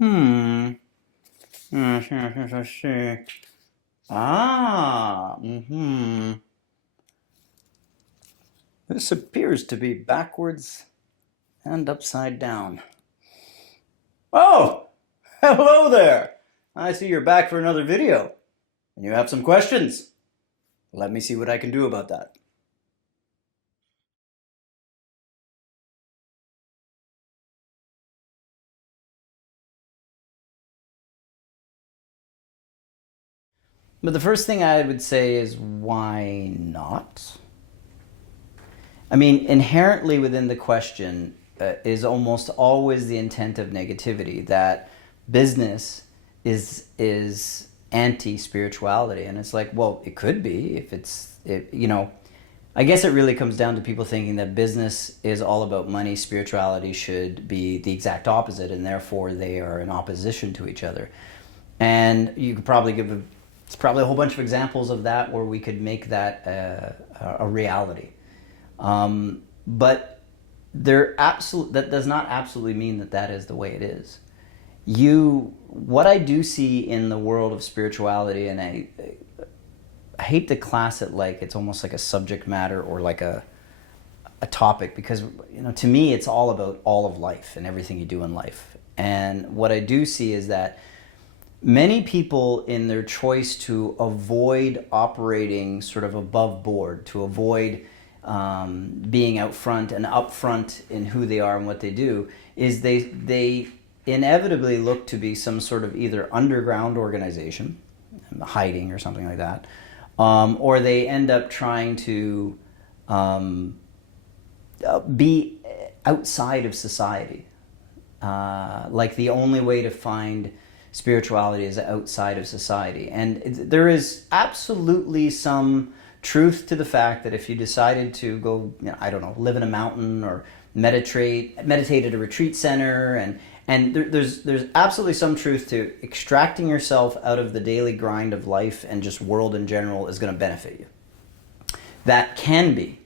Hmm. Ah. Hmm. This appears to be backwards and upside down. Oh! Hello there! I see you're back for another video, and you have some questions. Let me see what I can do about that. But the first thing I would say is, why not? I mean, inherently within the question is almost always the intent of negativity, that business is anti-spirituality. And it's like, well, it could be if I guess it really comes down to people thinking that business is all about money, spirituality should be the exact opposite, and therefore they are in opposition to each other. And you could probably it's probably a whole bunch of examples of that where we could make that a reality. But that does not absolutely mean that that is the way it is. What I do see in the world of spirituality, and I hate to class it like it's almost like a subject matter or like a topic, because to me it's all about all of life and everything you do in life. And what I do see is that many people, in their choice to avoid operating sort of above board, to avoid being out front and upfront in who they are and what they do, is they inevitably look to be some sort of either underground organization, hiding or something like that, or they end up trying to be outside of society. Like the only way to find spirituality is outside of society. And there is absolutely some truth to the fact that if you decided to go, I don't know, live in a mountain or meditate at a retreat center, and there's absolutely some truth to extracting yourself out of the daily grind of life and just world in general is going to benefit you. That can be.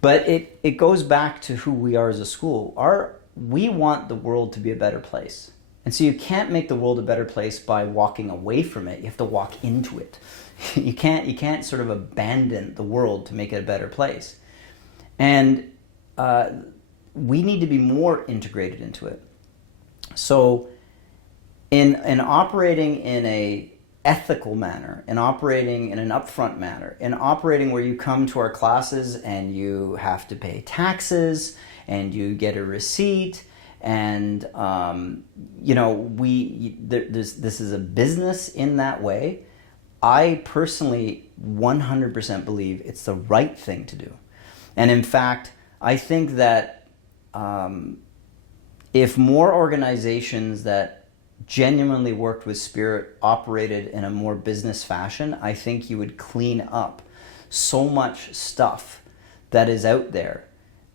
But it goes back to who we are as a school. We want the world to be a better place. And so you can't make the world a better place by walking away from it. You have to walk into it. You can't sort of abandon the world to make it a better place. And we need to be more integrated into it. So in operating in a ethical manner, in operating in an upfront manner, in operating where you come to our classes and you have to pay taxes and you get a receipt, and this is a business in that way. I personally 100% believe it's the right thing to do. And in fact, I think that if more organizations that genuinely worked with spirit operated in a more business fashion, I think you would clean up so much stuff that is out there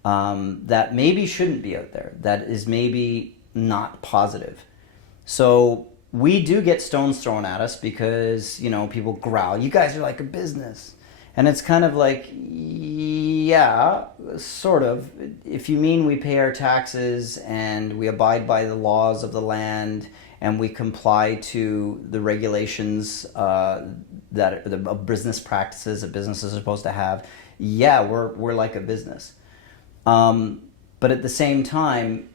that maybe shouldn't be out there, that is maybe not positive. So we do get stones thrown at us because, people growl, you guys are like a business. And it's kind of like, yeah, sort of. If you mean we pay our taxes and we abide by the laws of the land and we comply to the regulations that the business practices that businesses are supposed to have, yeah, we're like a business. But at the same time,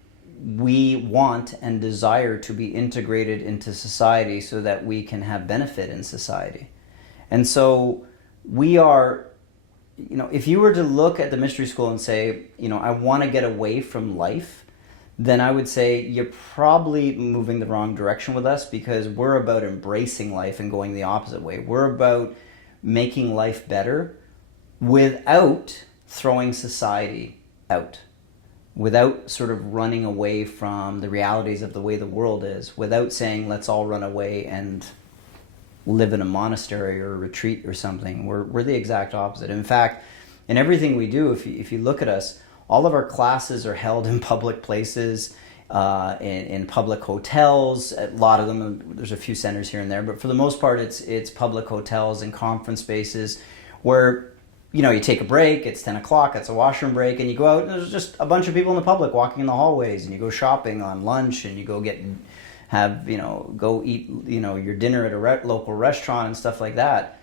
we want and desire to be integrated into society so that we can have benefit in society. And so we are, if you were to look at the mystery school and say, I want to get away from life, then I would say you're probably moving the wrong direction with us, because we're about embracing life and going the opposite way. We're about making life better without throwing society out, without sort of running away from the realities of the way the world is, without saying let's all run away and live in a monastery or a retreat or something. We're the exact opposite. In fact, in everything we do, if you look at us, all of our classes are held in public places, in public hotels. A lot of them, there's a few centers here and there, but for the most part, it's public hotels and conference spaces where you take a break, it's 10 o'clock, it's a washroom break, and you go out, and there's just a bunch of people in the public walking in the hallways, and you go shopping on lunch, and you go go eat, your dinner at a local restaurant and stuff like that.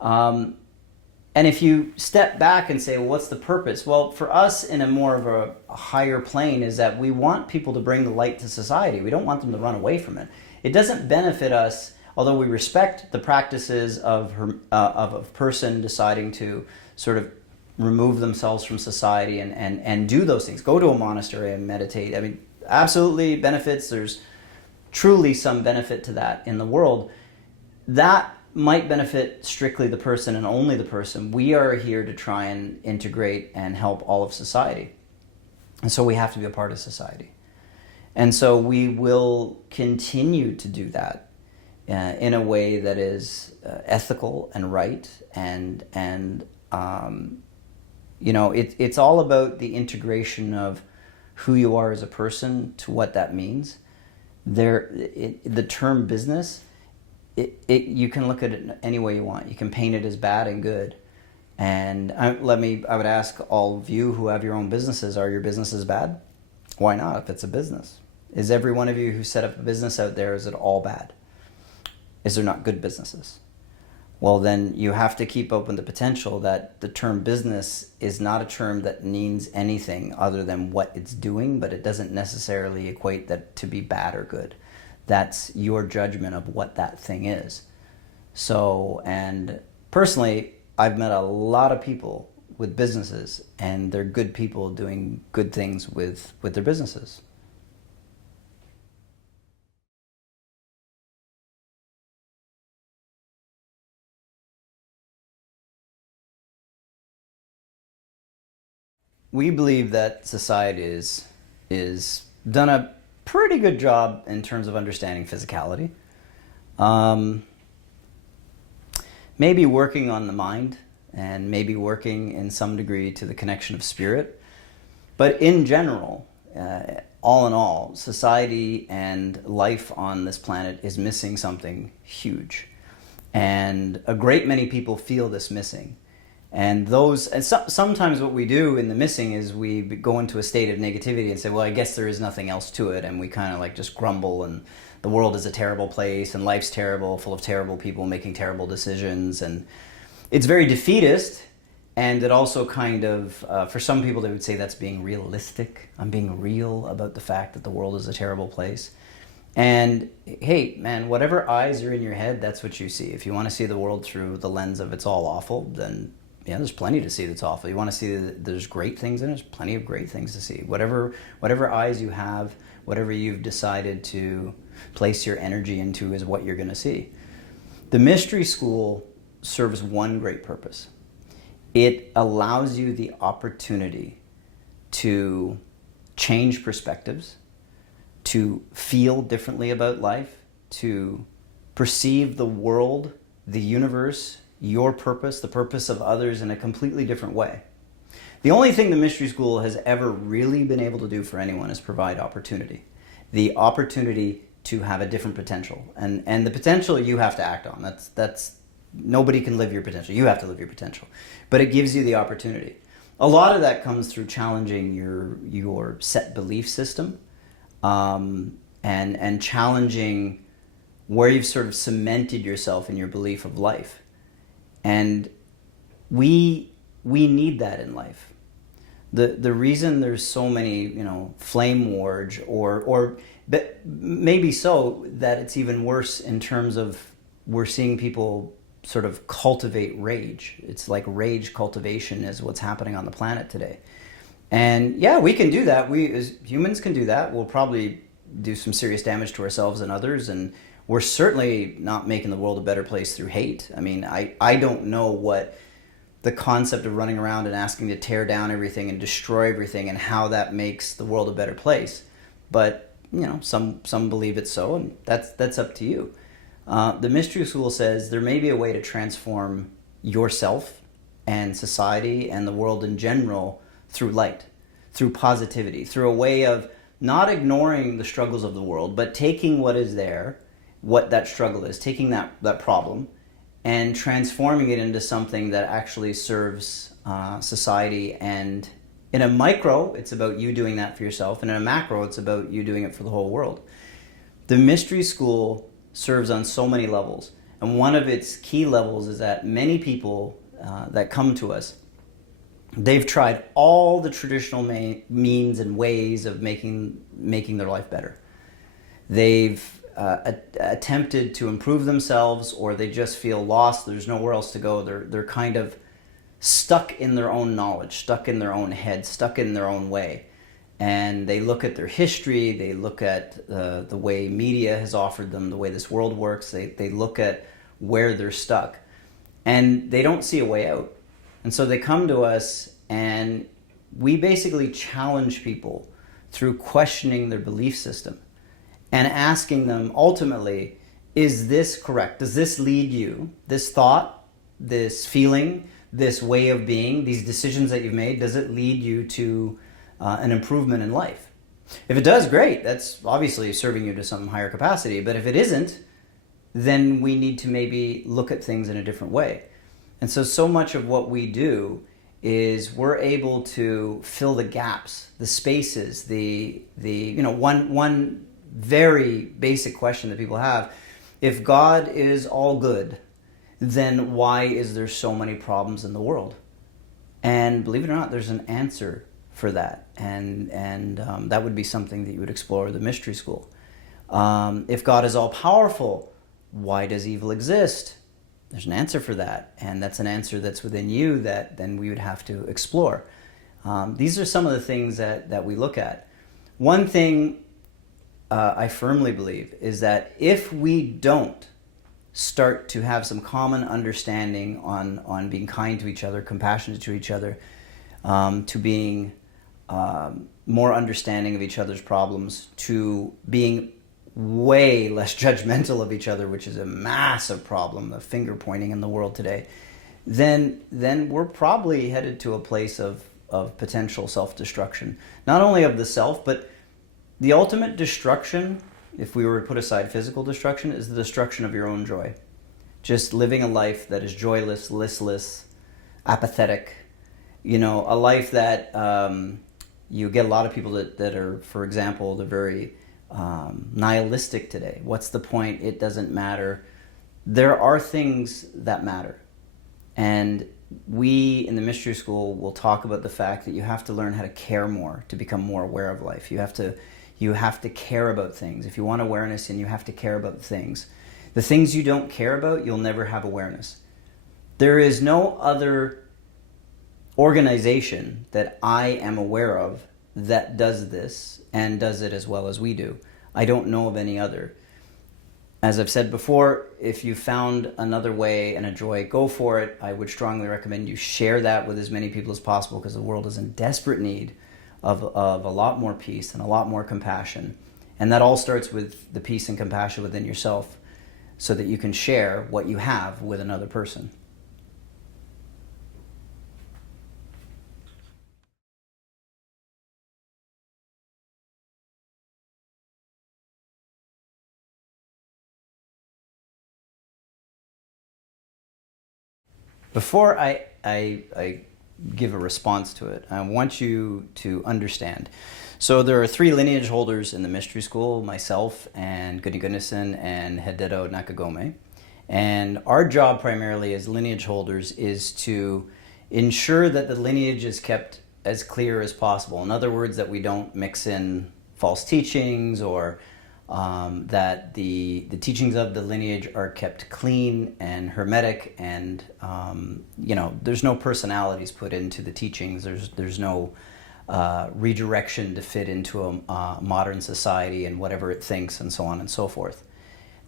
And if you step back and say, well, what's the purpose? Well, for us in a more of a higher plane is that we want people to bring the light to society. We don't want them to run away from it. It doesn't benefit us, although we respect the practices of a person deciding to sort of remove themselves from society and do those things. Go to a monastery and meditate. I mean, absolutely benefits. There's truly some benefit to that in the world. That might benefit strictly the person and only the person. We are here to try and integrate and help all of society. And so we have to be a part of society. And so we will continue to do that in a way that is ethical and right. It's all about the integration of who you are as a person to what that means. The term business, you can look at it any way you want. You can paint it as bad and good. And I would ask all of you who have your own businesses, are your businesses bad? Why not if it's a business? Is every one of you who set up a business out there, is it all bad? Is there not good businesses? Well, then you have to keep open the potential that the term business is not a term that means anything other than what it's doing, but it doesn't necessarily equate that to be bad or good. That's your judgment of what that thing is. So, and personally, I've met a lot of people with businesses, and they're good people doing good things with their businesses. We believe that society is done a pretty good job in terms of understanding physicality. Maybe working on the mind, and maybe working in some degree to the connection of spirit. But in general, all in all, society and life on this planet is missing something huge. And a great many people feel this missing. And sometimes what we do in the missing is we go into a state of negativity and say, well, I guess there is nothing else to it. And we kind of just grumble, and the world is a terrible place, and life's terrible, full of terrible people making terrible decisions. And it's very defeatist. And it also kind of, for some people, they would say that's being realistic. I'm being real about the fact that the world is a terrible place. And hey, man, whatever eyes are in your head, that's what you see. If you want to see the world through the lens of it's all awful, then yeah, there's plenty to see that's awful. You want to see that there's great things in it, there's plenty of great things to see. Whatever eyes you have, whatever you've decided to place your energy into is what you're going to see. The mystery school serves one great purpose. It allows you the opportunity to change perspectives, to feel differently about life, to perceive the world, the universe, your purpose, the purpose of others in a completely different way. The only thing the mystery school has ever really been able to do for anyone is provide opportunity. The opportunity to have a different potential. And the potential you have to act on. That's nobody can live your potential. You have to live your potential. But it gives you the opportunity. A lot of that comes through challenging your set belief system, and challenging where you've sort of cemented yourself in your belief of life. And we need that in life. The reason there's so many, flame wars, or but maybe so that it's even worse in terms of we're seeing people sort of cultivate rage. It's like rage cultivation is what's happening on the planet today. And yeah, we can do that. We as humans can do that. We'll probably do some serious damage to ourselves and others, and we're certainly not making the world a better place through hate. I mean, I don't know what the concept of running around and asking to tear down everything and destroy everything and how that makes the world a better place. But, some believe it's so, and that's up to you. The mystery school says there may be a way to transform yourself and society and the world in general through light, through positivity, through a way of not ignoring the struggles of the world, but taking what is there, what that struggle is, taking that problem and transforming it into something that actually serves society. And in a micro, it's about you doing that for yourself, and in a macro, it's about you doing it for the whole world. The mystery school serves on so many levels, and one of its key levels is that many people that come to us, they've tried all the traditional means and ways of making their life better. They've attempted to improve themselves, or they just feel lost. There's nowhere else to go. They're kind of stuck in their own knowledge, stuck in their own head, stuck in their own way. And they look at their history, they look at the way media has offered them, the way this world works, they look at where they're stuck, and they don't see a way out. And so they come to us, and we basically challenge people through questioning their belief system and asking them, ultimately, is this correct? Does this lead you, this thought, this feeling, this way of being, these decisions that you've made, does it lead you to an improvement in life? If it does, great. That's obviously serving you to some higher capacity. But if it isn't, then we need to maybe look at things in a different way. And so much of what we do is we're able to fill the gaps, the spaces, one very basic question that people have: if God is all good, then why is there so many problems in the world? And believe it or not, there's an answer for that, and that would be something that you would explore the mystery school. If God is all powerful, why does evil exist? There's an answer for that, and that's an answer that's within you that then we would have to explore. These are some of the things that we look at. One thing I firmly believe is that if we don't start to have some common understanding on being kind to each other, compassionate to each other, to being more understanding of each other's problems, to being way less judgmental of each other, which is a massive problem, the finger pointing in the world today, then we're probably headed to a place of potential self-destruction. Not only of the self, but the ultimate destruction, if we were to put aside physical destruction, is the destruction of your own joy. Just living a life that is joyless, listless, apathetic. A life that you get a lot of people that are, for example, they're very nihilistic today. What's the point? It doesn't matter. There are things that matter. And we in the mystery school will talk about the fact that you have to learn how to care more to become more aware of life. You have to care about things. If you want awareness, and you have to care about things. The things you don't care about, you'll never have awareness. There is no other organization that I am aware of that does this and does it as well as we do. I don't know of any other. As I've said before, if you found another way and a joy, go for it. I would strongly recommend you share that with as many people as possible, because the world is in desperate need of a lot more peace and a lot more compassion. And that all starts with the peace and compassion within yourself, so that you can share what you have with another person. Before I give a response to it, I want you to understand. So there are 3 lineage holders in the mystery school: myself and Gunny Gunnison and Hedero Nakagome. And our job primarily as lineage holders is to ensure that the lineage is kept as clear as possible. In other words, that we don't mix in false teachings, or that the teachings of the lineage are kept clean and hermetic, and there's no personalities put into the teachings. There's no redirection to fit into a modern society and whatever it thinks, and so on and so forth.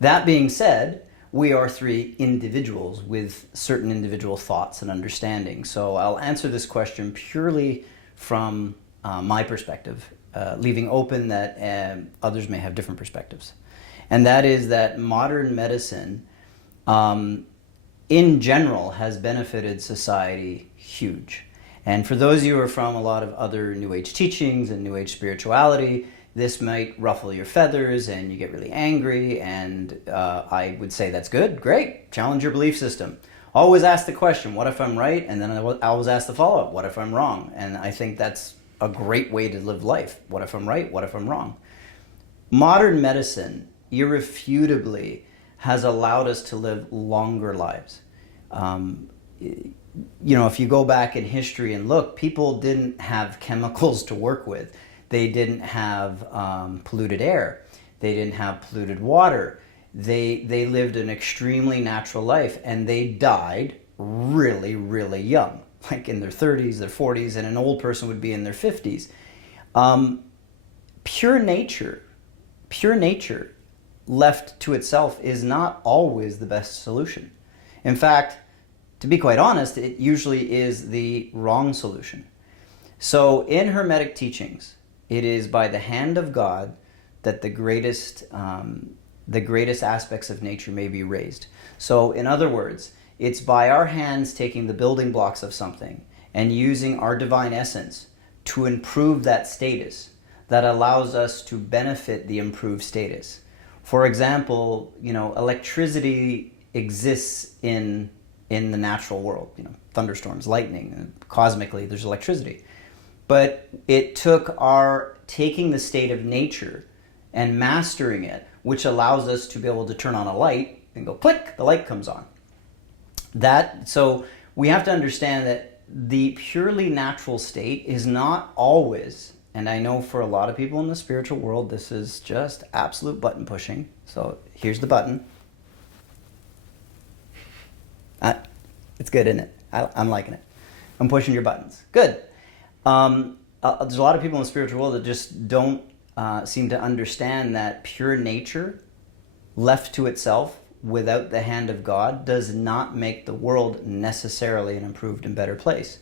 That being said, we are 3 individuals with certain individual thoughts and understanding. So I'll answer this question purely from my perspective, leaving open that others may have different perspectives. And that is that modern medicine, in general, has benefited society huge. And for those of you who are from a lot of other New Age teachings and New Age spirituality, this might ruffle your feathers and you get really angry, and I would say that's good, great, challenge your belief system. Always ask the question, what if I'm right? And then I always ask the follow-up, what if I'm wrong? And I think that's a great way to live life. What if I'm right? What if I'm wrong? Modern medicine irrefutably has allowed us to live longer lives. If you go back in history and look, people didn't have chemicals to work with. They didn't have polluted air. They didn't have polluted water. They lived an extremely natural life, and they died really, really young, like in their 30s, their 40s, and an old person would be in their 50s. Pure nature left to itself is not always the best solution. In fact, to be quite honest, it usually is the wrong solution. So in Hermetic teachings, it is by the hand of God that the greatest aspects of nature may be raised. So in other words, it's by our hands taking the building blocks of something and using our divine essence to improve that status that allows us to benefit the improved status. For example, electricity exists in the natural world, thunderstorms, lightning, cosmically there's electricity. But it took our taking the state of nature and mastering it, which allows us to be able to turn on a light and go click, the light comes on. So we have to understand that the purely natural state is not always, and I know for a lot of people in the spiritual world, this is just absolute button pushing. So here's the button. It's good, isn't it? I'm liking it. I'm pushing your buttons. Good. There's a lot of people in the spiritual world that just don't seem to understand that pure nature, left to itself, without the hand of God, does not make the world necessarily an improved and better place.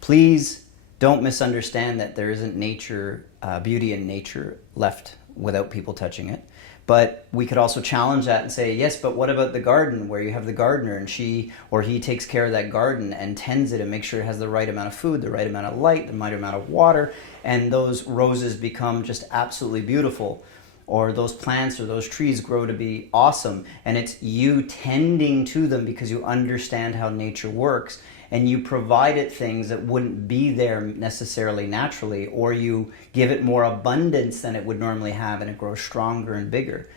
Please don't misunderstand that there isn't nature, beauty in nature left without people touching it. But we could also challenge that and say, yes, but what about the garden where you have the gardener and she or he takes care of that garden and tends it and makes sure it has the right amount of food, the right amount of light, the right amount of water, and those roses become just absolutely beautiful, or those plants or those trees grow to be awesome, and it's you tending to them because you understand how nature works, and you provide it things that wouldn't be there necessarily naturally, or you give it more abundance than it would normally have, and it grows stronger and bigger.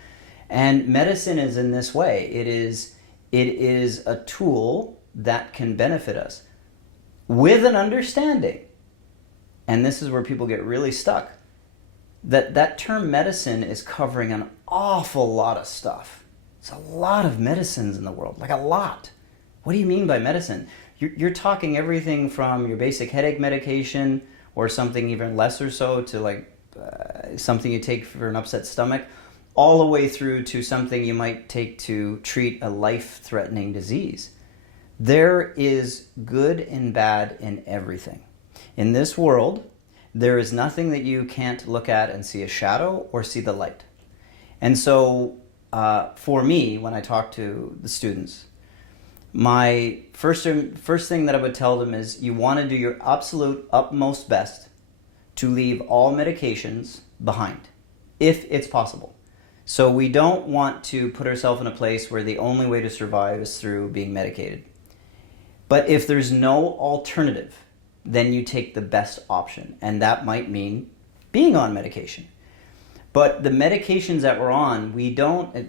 And medicine is in this way. It is a tool that can benefit us with an understanding. And this is where people get really stuck. That term medicine is covering an awful lot of stuff. It's a lot of medicines in the world, like a lot. What do you mean by medicine? You're talking everything from your basic headache medication or something even lesser so to something you take for an upset stomach, all the way through to something you might take to treat a life-threatening disease. There is good and bad in everything. In this world, there is nothing that you can't look at and see a shadow or see the light. And so for me, when I talk to the students, my first thing that I would tell them is you want to do your absolute utmost best to leave all medications behind, if it's possible. So we don't want to put ourselves in a place where the only way to survive is through being medicated. But if there's no alternative, then you take the best option, and that might mean being on medication. But the medications that we're on,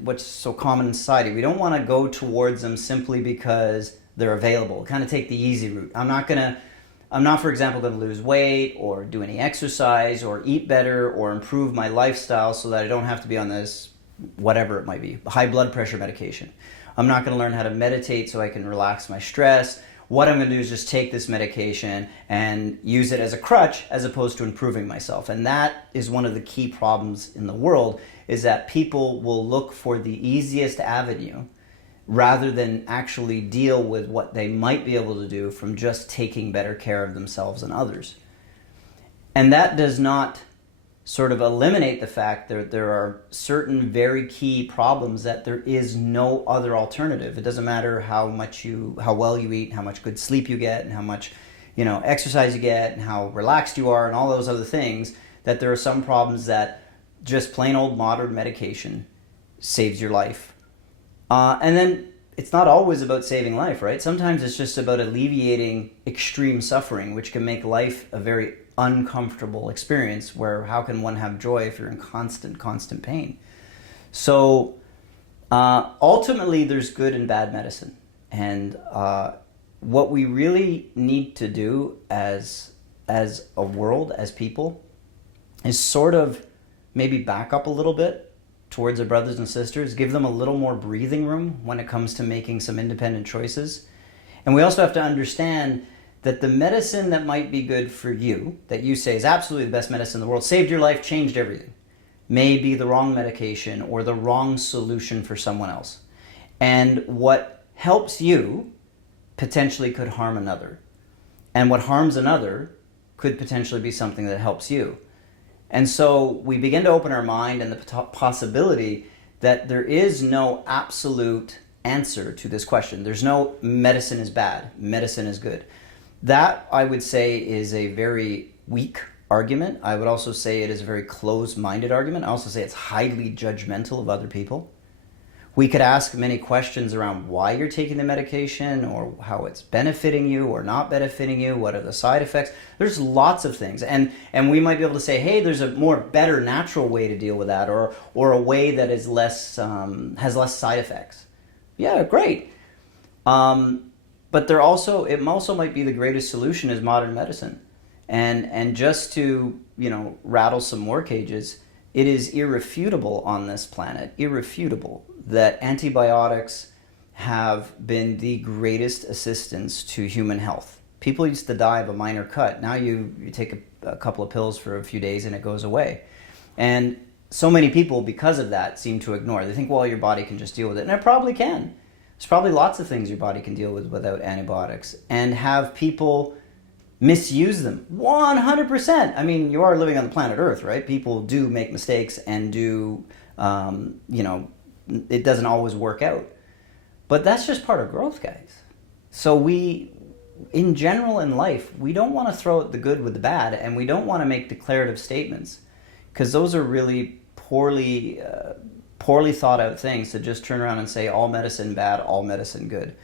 what's so common in society, we don't want to go towards them simply because they're available. Kind of take the easy route. I'm not, for example, going to lose weight or do any exercise or eat better or improve my lifestyle so that I don't have to be on this, whatever it might be, high blood pressure medication. I'm not going to learn how to meditate so I can relax my stress. What I'm going to do is just take this medication and use it as a crutch as opposed to improving myself. And that is one of the key problems in the world, is that people will look for the easiest avenue rather than actually deal with what they might be able to do from just taking better care of themselves and others. And that does not sort of eliminate the fact that there are certain very key problems that there is no other alternative. It doesn't matter how well you eat, how much good sleep you get, and how much exercise you get, and how relaxed you are, and all those other things, that there are some problems that just plain old modern medication saves your life. And then it's not always about saving life, right? Sometimes it's just about alleviating extreme suffering, which can make life a very uncomfortable experience, where how can one have joy if you're in constant pain? So ultimately, there's good and bad medicine. And what we really need to do as a world, as people, is sort of maybe back up a little bit towards our brothers and sisters, give them a little more breathing room when it comes to making some independent choices. And we also have to understand that the medicine that might be good for you, that you say is absolutely the best medicine in the world, saved your life, changed everything, may be the wrong medication or the wrong solution for someone else. And what helps you potentially could harm another. And what harms another could potentially be something that helps you. And so we begin to open our mind and the possibility that there is no absolute answer to this question. There's no medicine is bad, medicine is good. That, I would say, is a very weak argument. I would also say it is a very closed-minded argument. I also say it's highly judgmental of other people. We could ask many questions around why you're taking the medication, or how it's benefiting you or not benefiting you, what are the side effects. There's lots of things. And we might be able to say, hey, there's a more better natural way to deal with that, or a way that is less has less side effects. Yeah, great. But it also might be the greatest solution is modern medicine. And just to, rattle some more cages, it is irrefutable on this planet, irrefutable, that antibiotics have been the greatest assistance to human health. People used to die of a minor cut. Now you take a couple of pills for a few days and it goes away. And so many people, because of that, seem to ignore. They think, well, your body can just deal with it. And it probably can. There's probably lots of things your body can deal with without antibiotics. And have people misuse them 100%. I mean, you are living on the planet Earth, right? People do make mistakes and do, it doesn't always work out. But that's just part of growth, guys. So we, in general in life, we don't want to throw out the good with the bad, and we don't want to make declarative statements, because those are really poorly thought out things to just turn around and say all medicine bad, all medicine good.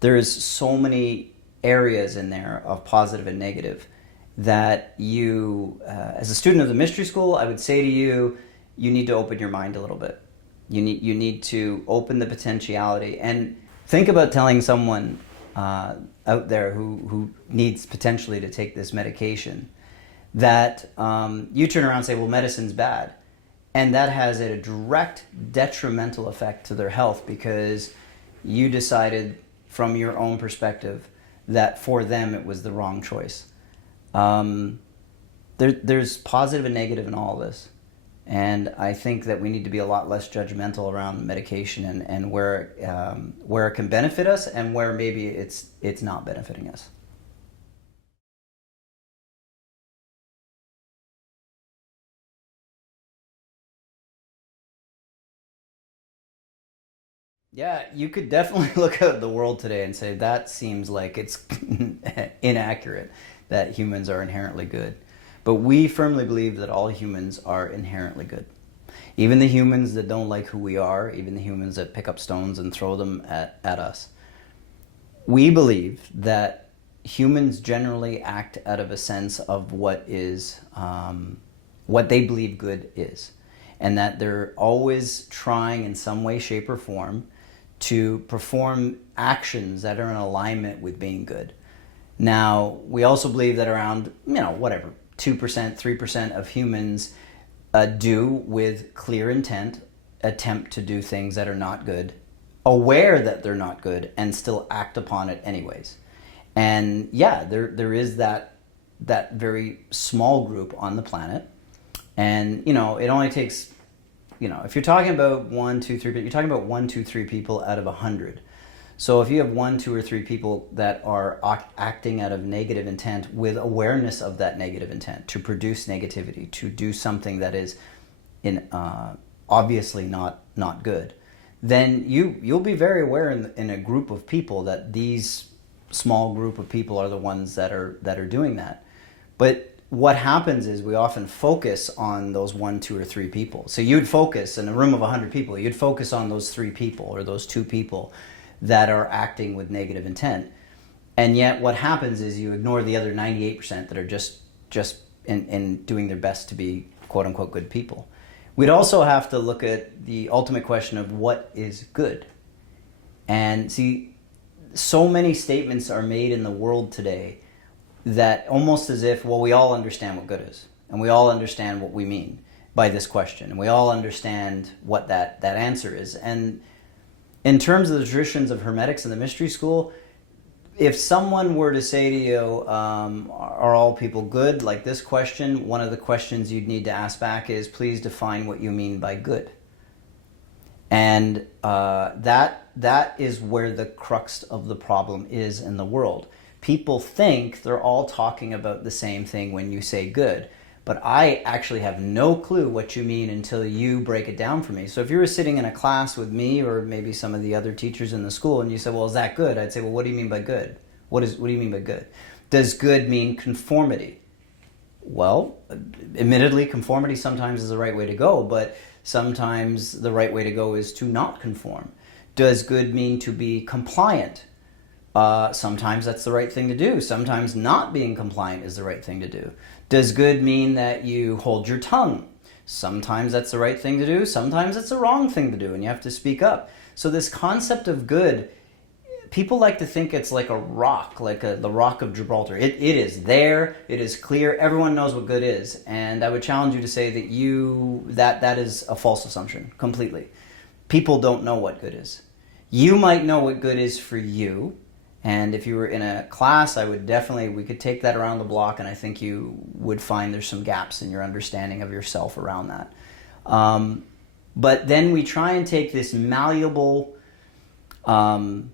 There's so many areas in there of positive and negative that you, as a student of the mystery school, I would say to you, you need to open your mind a little bit. You need to open the potentiality, and think about telling someone out there who needs potentially to take this medication that you turn around and say, well, medicine's bad. And that has a direct detrimental effect to their health, because you decided from your own perspective that for them it was the wrong choice. There's positive and negative in all of this. And I think that we need to be a lot less judgmental around medication and where it can benefit us and where maybe it's not benefiting us. Yeah, you could definitely look at the world today and say that seems like it's inaccurate that humans are inherently good. But we firmly believe that all humans are inherently good. Even the humans that don't like who we are, even the humans that pick up stones and throw them at us. We believe that humans generally act out of a sense of what they believe good is. And that they're always trying in some way, shape, or form to perform actions that are in alignment with being good. Now, we also believe that around, 2%, 3% of humans do, with clear intent, attempt to do things that are not good, aware that they're not good, and still act upon it anyways. And yeah, there is that very small group on the planet. And, it only takes, if you're talking about 1, 2, 3, you're talking about 1, 2, 3 people out of 100. So if you have 1, 2, or 3 people that are acting out of negative intent with awareness of that negative intent to produce negativity, to do something that is obviously not good, then you'll be very aware in a group of people that these small group of people are the ones that are doing that. But what happens is we often focus on those 1, 2, or 3 people. So you'd focus in a room of 100 people, you'd focus on those 3 people or those 2 people that are acting with negative intent. And yet what happens is you ignore the other 98% that are just in doing their best to be quote unquote good people. We'd also have to look at the ultimate question of what is good. And see, so many statements are made in the world today that almost as if, well, we all understand what good is. And we all understand what we mean by this question. And we all understand what that answer is. And in terms of the traditions of Hermetics and the Mystery School, if someone were to say to you, are all people good, like this question, one of the questions you'd need to ask back is, please define what you mean by good. And that is where the crux of the problem is in the world. People think they're all talking about the same thing when you say good, but I actually have no clue what you mean until you break it down for me. So if you were sitting in a class with me or maybe some of the other teachers in the school and you said, well, is that good? I'd say, well, what do you mean by good? What do you mean by good? Does good mean conformity? Well, admittedly, conformity sometimes is the right way to go, but sometimes the right way to go is to not conform. Does good mean to be compliant? Sometimes that's the right thing to do. Sometimes not being compliant is the right thing to do. Does good mean that you hold your tongue? Sometimes that's the right thing to do. Sometimes it's the wrong thing to do, and you have to speak up. So this concept of good, people like to think it's like a rock, like the rock of Gibraltar. It is there. It is clear. Everyone knows what good is. And I would challenge you to say that that is a false assumption completely. People don't know what good is. You might know what good is for you. And if you were in a class, we could take that around the block, and I think you would find there's some gaps in your understanding of yourself around that. But then we try and take this malleable, sort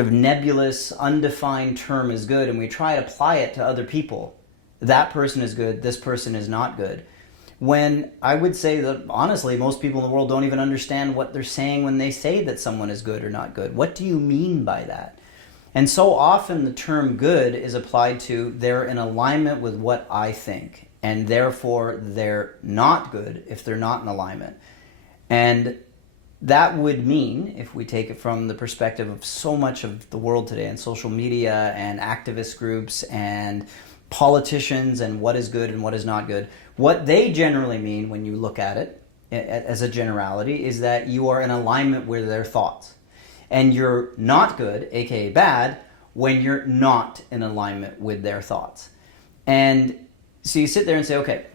of nebulous, undefined term as good, and we try to apply it to other people. That person is good, this person is not good. When I would say that, honestly, most people in the world don't even understand what they're saying when they say that someone is good or not good. What do you mean by that? And so often the term good is applied to they're in alignment with what I think, and therefore they're not good if they're not in alignment. And that would mean, if we take it from the perspective of so much of the world today and social media and activist groups and politicians and what is good and what is not good, what they generally mean when you look at it as a generality is that you are in alignment with their thoughts. And you're not good, aka bad, when you're not in alignment with their thoughts. And so you sit there and say, okay,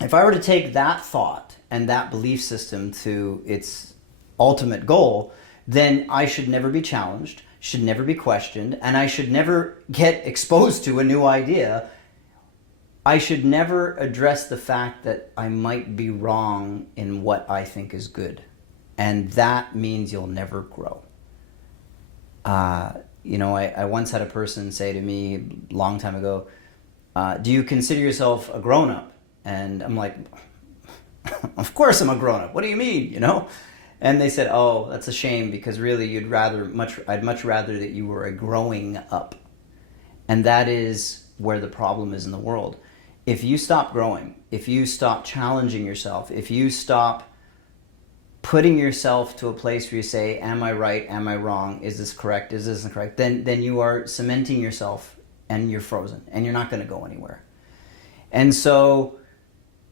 if I were to take that thought and that belief system to its ultimate goal, then I should never be challenged, should never be questioned, and I should never get exposed to a new idea. I should never address the fact that I might be wrong in what I think is good. And that means you'll never grow. I once had a person say to me a long time ago, do you consider yourself a grown-up? And I'm like, of course I'm a grown-up. What do you mean, And they said, oh, that's a shame, because really I'd much rather that you were a growing up. And that is where the problem is in the world. If you stop growing, if you stop challenging yourself, if you stop putting yourself to a place where you say, am I right, am I wrong, is this correct, is this incorrect, then you are cementing yourself and you're frozen and you're not going to go anywhere. And so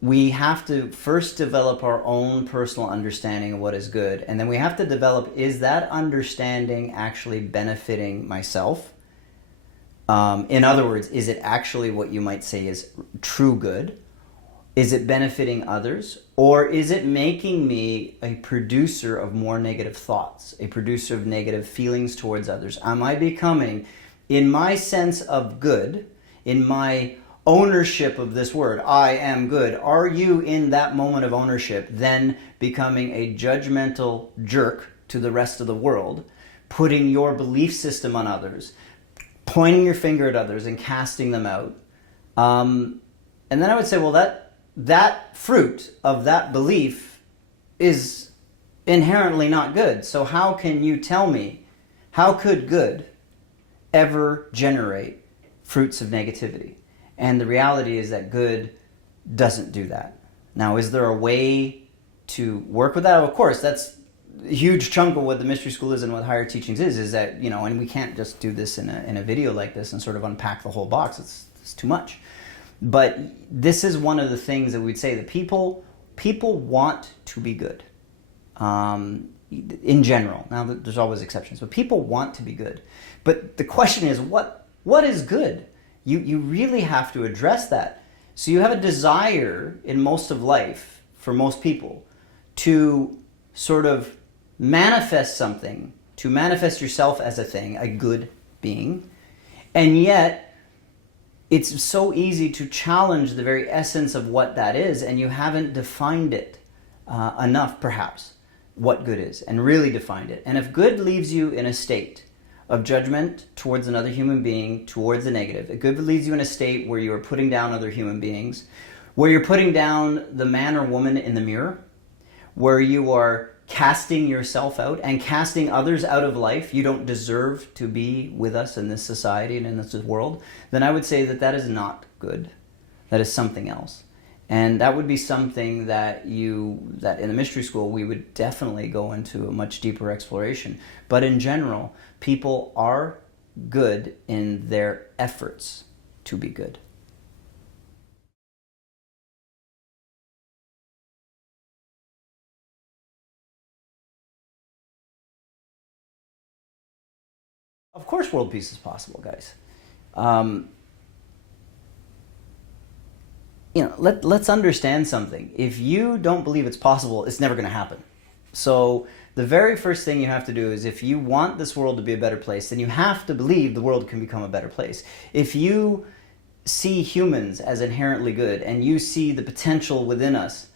we have to first develop our own personal understanding of what is good, and then we have to develop, is that understanding actually benefiting myself? In other words, is it actually what you might say is true good? Is it benefiting others? Or is it making me a producer of more negative thoughts, a producer of negative feelings towards others? Am I becoming, in my sense of good, in my ownership of this word, I am good, are you in that moment of ownership then becoming a judgmental jerk to the rest of the world, putting your belief system on others, pointing your finger at others and casting them out? And then I would say, well, that fruit of that belief is inherently not good. So how can you tell me, how could good ever generate fruits of negativity? And the reality is that good doesn't do that. Now, is there a way to work with that? Of course, that's a huge chunk of what the mystery school is and what higher teachings is that, and we can't just do this in a video like this and sort of unpack the whole box. It's too much. But this is one of the things that we'd say that people want to be good. In general. Now, there's always exceptions, but people want to be good. But the question is, what is good? You really have to address that. So you have a desire in most of life, for most people, to sort of manifest something, to manifest yourself as a thing, a good being, and yet it's so easy to challenge the very essence of what that is, and you haven't defined it enough, perhaps, what good is, and really defined it. And if good leaves you in a state of judgment towards another human being, towards the negative, if good leaves you in a state where you are putting down other human beings, where you're putting down the man or woman in the mirror, where you are casting yourself out and casting others out of life, you don't deserve to be with us in this society and in this world, then I would say that that is not good. That is something else. And that would be something that in the mystery school we would definitely go into a much deeper exploration. But in general, people are good in their efforts to be good. Of course world peace is possible, guys. Let's understand something. If you don't believe it's possible, it's never going to happen. So the very first thing you have to do is, if you want this world to be a better place, then you have to believe the world can become a better place. If you see humans as inherently good, and you see the potential within us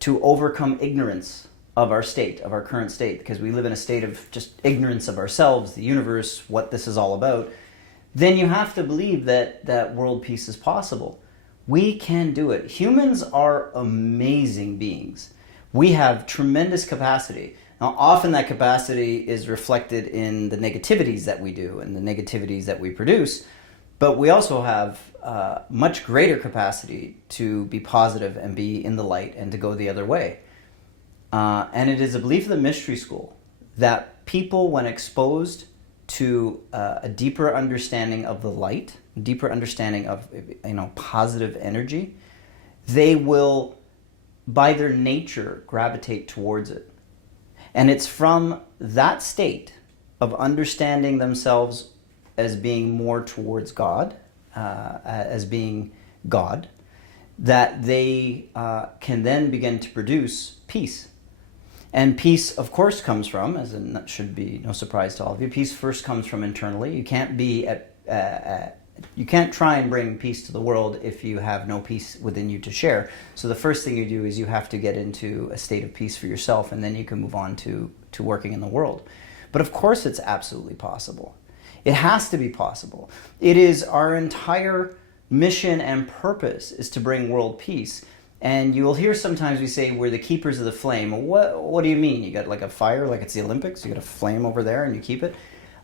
to overcome ignorance of our state, of our current state, because we live in a state of just ignorance of ourselves, the universe, what this is all about, then you have to believe that world peace is possible. We can do it. Humans are amazing beings. We have tremendous capacity. Now, often that capacity is reflected in the negativities that we do and the negativities that we produce, but we also have much greater capacity to be positive and be in the light and to go the other way. And it is a belief of the mystery school that people, when exposed to a deeper understanding of the light, deeper understanding of positive energy, they will, by their nature, gravitate towards it. And it's from that state of understanding themselves as being more towards God, as being God, that they can then begin to produce peace. And peace, of course, comes from, as in, that should be no surprise to all of you, peace first comes from internally. You can't you can't try and bring peace to the world if you have no peace within you to share. So the first thing you do is you have to get into a state of peace for yourself, and then you can move on to working in the world. But of course it's absolutely possible. It has to be possible. It is our entire mission and purpose is to bring world peace. And you will hear sometimes we say we're the keepers of the flame. What do you mean? You got like a fire, like it's the Olympics? You got a flame over there and you keep it?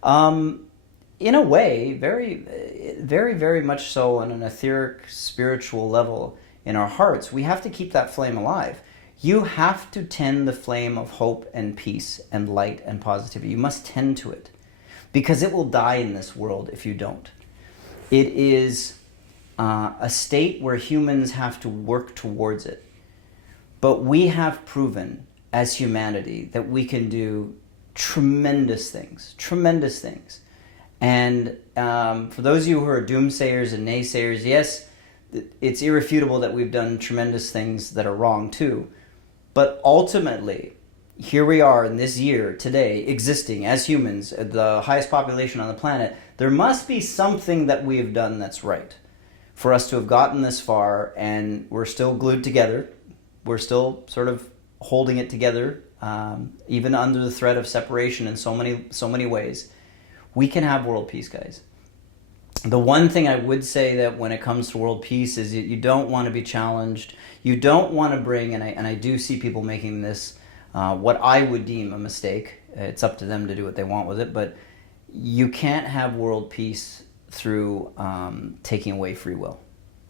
In a way, very, very, very much so on an etheric, spiritual level in our hearts, we have to keep that flame alive. You have to tend the flame of hope and peace and light and positivity. You must tend to it, because it will die in this world if you don't. It is a state where humans have to work towards it. But we have proven as humanity that we can do tremendous things. And for those of you who are doomsayers and naysayers, yes, it's irrefutable that we've done tremendous things that are wrong too. But ultimately, here we are in this year, today, existing as humans, the highest population on the planet. There must be something that we have done that's right for us to have gotten this far, and we're still glued together. We're still sort of holding it together, even under the threat of separation in so many ways. We can have world peace, guys. The one thing I would say that when it comes to world peace is you don't want to be challenged. You don't want to bring, and I do see people making this what I would deem a mistake. It's up to them to do what they want with it, but you can't have world peace through taking away free will.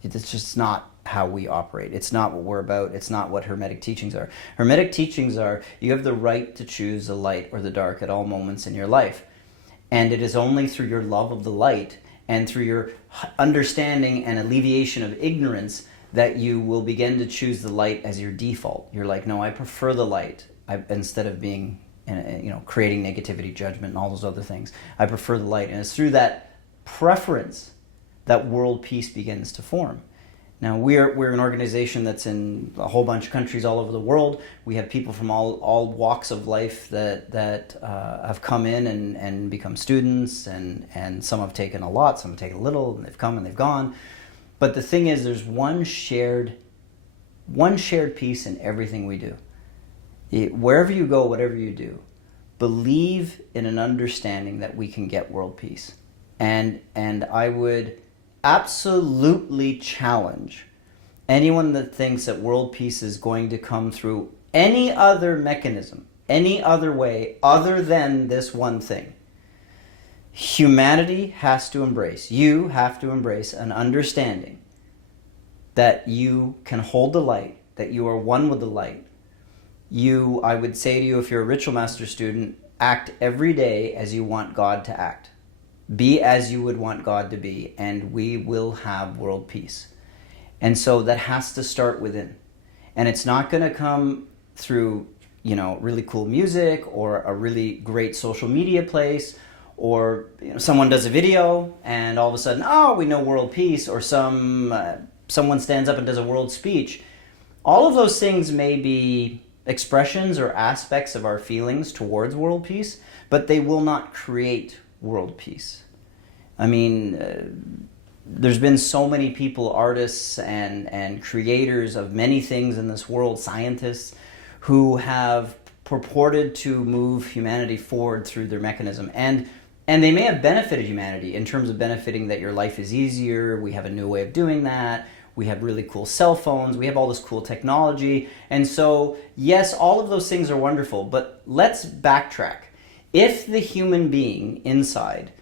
It's just not how we operate. It's not what we're about. It's not what Hermetic teachings are. Hermetic teachings are you have the right to choose the light or the dark at all moments in your life. And it is only through your love of the light and through your understanding and alleviation of ignorance that you will begin to choose the light as your default. You're like, no, I prefer the light instead of being, creating negativity, judgment, and all those other things. I prefer the light. And it's through that preference that world peace begins to form. Now, we're an organization that's in a whole bunch of countries all over the world. We have people from all walks of life that have come in and become students, and some have taken a lot, some have taken a little, and they've come and they've gone. But the thing is, there's one shared piece in everything we do. Wherever you go, whatever you do, believe in an understanding that we can get world peace. And I would absolutely challenge anyone that thinks that world peace is going to come through any other mechanism, any other way other than this one thing. Humanity has to embrace, you have to embrace an understanding that you can hold the light, that you are one with the light. I would say to you, if you're a Ritual Master student, act every day as you want God to act. Be as you would want God to be, and we will have world peace. And so that has to start within. And it's not going to come through, really cool music or a really great social media place, or someone does a video and all of a sudden, we know world peace, or someone stands up and does a world speech. All of those things may be expressions or aspects of our feelings towards world peace, but they will not create world peace. I mean, there's been so many people, artists and creators of many things in this world, scientists, who have purported to move humanity forward through their mechanism. And they may have benefited humanity in terms of benefiting that your life is easier, we have a new way of doing that, we have really cool cell phones, we have all this cool technology. And so, yes, all of those things are wonderful, but let's backtrack. If the human being inside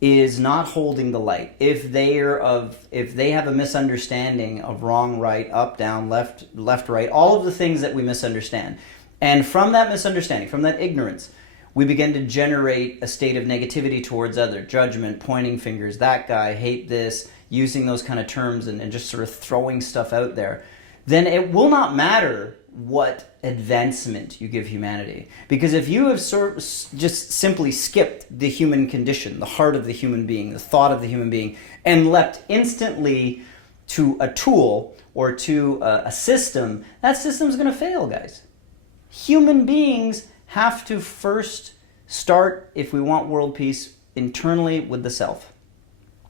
is not holding the light, if they have a misunderstanding of wrong, right, up, down, left, right, all of the things that we misunderstand, and from that misunderstanding, from that ignorance, we begin to generate a state of negativity towards other, judgment, pointing fingers, that guy, hate this, using those kind of terms and just sort of throwing stuff out there, then it will not matter what advancement you give humanity. Because if you have just simply skipped the human condition, the heart of the human being, the thought of the human being, and leapt instantly to a tool or to a system, that system's going to fail, guys. Human beings have to first start, if we want world peace, internally with the self.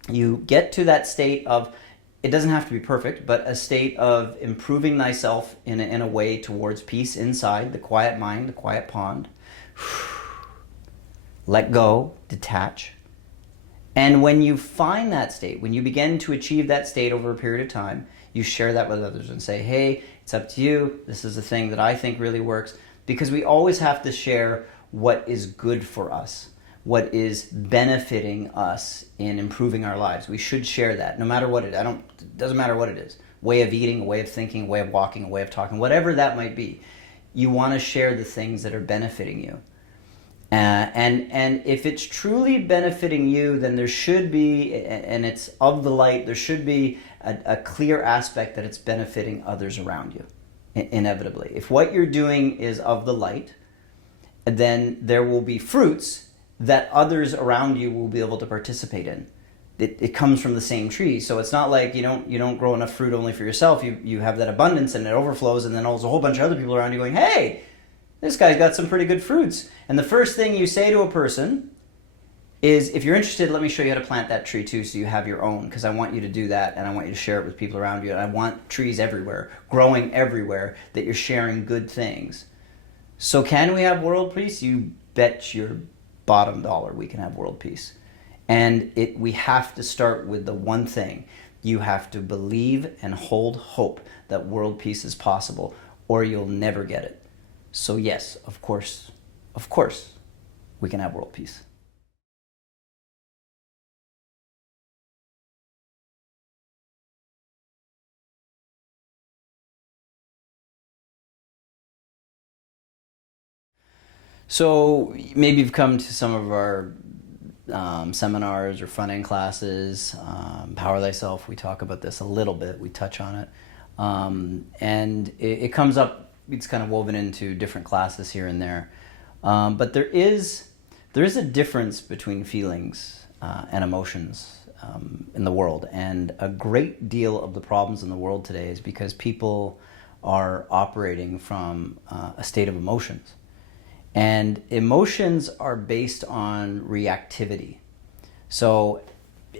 You get to that state of, it doesn't have to be perfect, but a state of improving thyself in a way towards peace inside, the quiet mind, the quiet pond. Let go, detach. And when you find that state, when you begin to achieve that state over a period of time, you share that with others and say, hey, it's up to you. This is the thing that I think really works. Because we always have to share what is good for us, what is benefiting us in improving our lives. We should share that, no matter what it is. It doesn't matter what it is. Way of eating, a way of thinking, a way of walking, a way of talking, whatever that might be. You want to share the things that are benefiting you. And if it's truly benefiting you, then there should be, and it's of the light, there should be a clear aspect that it's benefiting others around you, inevitably. If what you're doing is of the light, then there will be fruits that others around you will be able to participate in. It comes from the same tree, so it's not like you don't grow enough fruit only for yourself. You have that abundance and it overflows, and then there's a whole bunch of other people around you going, hey, this guy's got some pretty good fruits. And the first thing you say to a person is, if you're interested, let me show you how to plant that tree too, so you have your own, because I want you to do that, and I want you to share it with people around you, and I want trees everywhere, growing everywhere, that you're sharing good things. So can we have world peace? You bet your bottom dollar we can have world peace. And we have to start with the one thing. You have to believe and hold hope that world peace is possible, or you'll never get it. So yes, of course, we can have world peace. So maybe you've come to some of our seminars or front end classes. Power Thyself, we talk about this a little bit, we touch on it. And it comes up, it's kind of woven into different classes here and there. But there is a difference between feelings and emotions in the world. And a great deal of the problems in the world today is because people are operating from a state of emotions. And emotions are based on reactivity. So,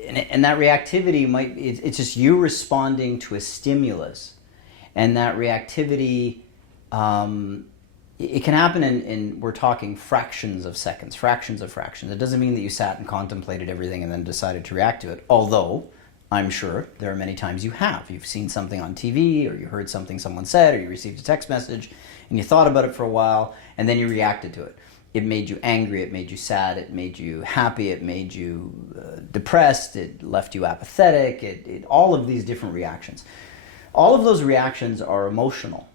and that reactivity it's just you responding to a stimulus. And that reactivity, it can happen in, we're talking fractions of seconds, fractions of fractions. It doesn't mean that you sat and contemplated everything and then decided to react to it. Although, I'm sure there are many times you have. You've seen something on TV, or you heard something someone said, or you received a text message, and you thought about it for a while, and then you reacted to it. It made you angry, it made you sad, it made you happy, it made you depressed, it left you apathetic, all of these different reactions. All of those reactions are emotional.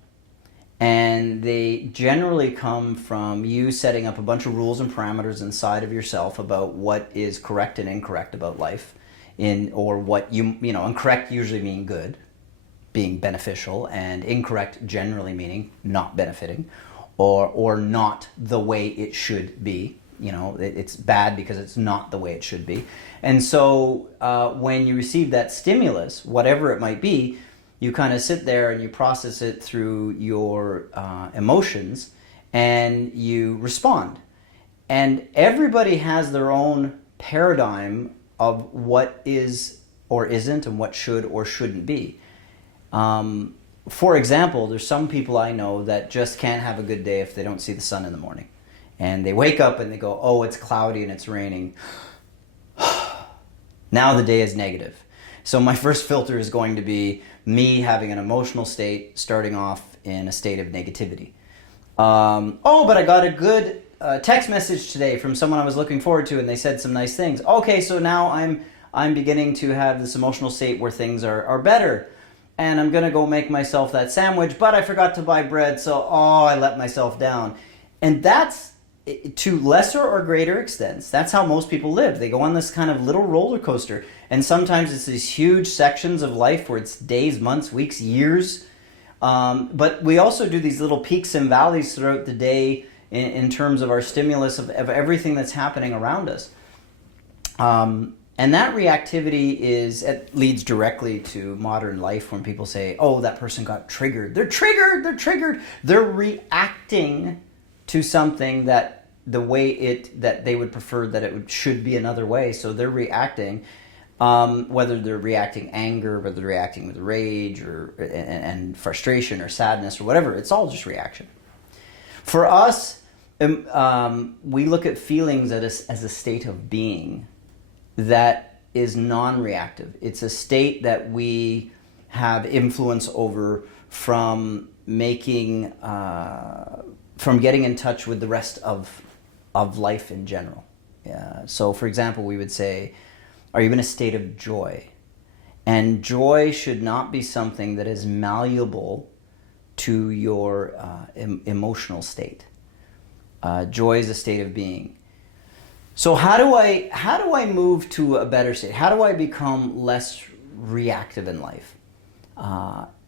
And they generally come from you setting up a bunch of rules and parameters inside of yourself about what is correct and incorrect about life. Or what and correct usually mean good, being beneficial, and incorrect generally meaning not benefiting, or not the way it should be. It's bad because it's not the way it should be. And so when you receive that stimulus, whatever it might be, you kind of sit there and you process it through your emotions, and you respond. And everybody has their own paradigm of what is or isn't and what should or shouldn't be. For example, there's some people I know that just can't have a good day if they don't see the sun in the morning. And they wake up and they go, oh, it's cloudy and it's raining. Now the day is negative. So my first filter is going to be me having an emotional state starting off in a state of negativity. But I got a good text message today from someone I was looking forward to, and they said some nice things. Okay, so now I'm beginning to have this emotional state where things are better, and I'm gonna go make myself that sandwich, but I forgot to buy bread, so I let myself down. And that's, to lesser or greater extents, that's how most people live. They go on this kind of little roller coaster, and sometimes it's these huge sections of life where it's days, months, weeks, years. But we also do these little peaks and valleys throughout the day in terms of our stimulus of everything that's happening around us. And that reactivity it leads directly to modern life when people say, oh, that person got triggered. They're triggered. They're reacting to something that the way that they would prefer that it should be another way. So they're reacting, whether they're reacting anger, whether they're reacting with rage and frustration or sadness or whatever. It's all just reaction. For us, we look at feelings as a state of being that is non-reactive. It's a state that we have influence over from getting in touch with the rest of life in general. So, for example, we would say, are you in a state of joy? And joy should not be something that is malleable to your emotional state. Joy is a state of being. So how do I move to a better state? How do I become less reactive in life?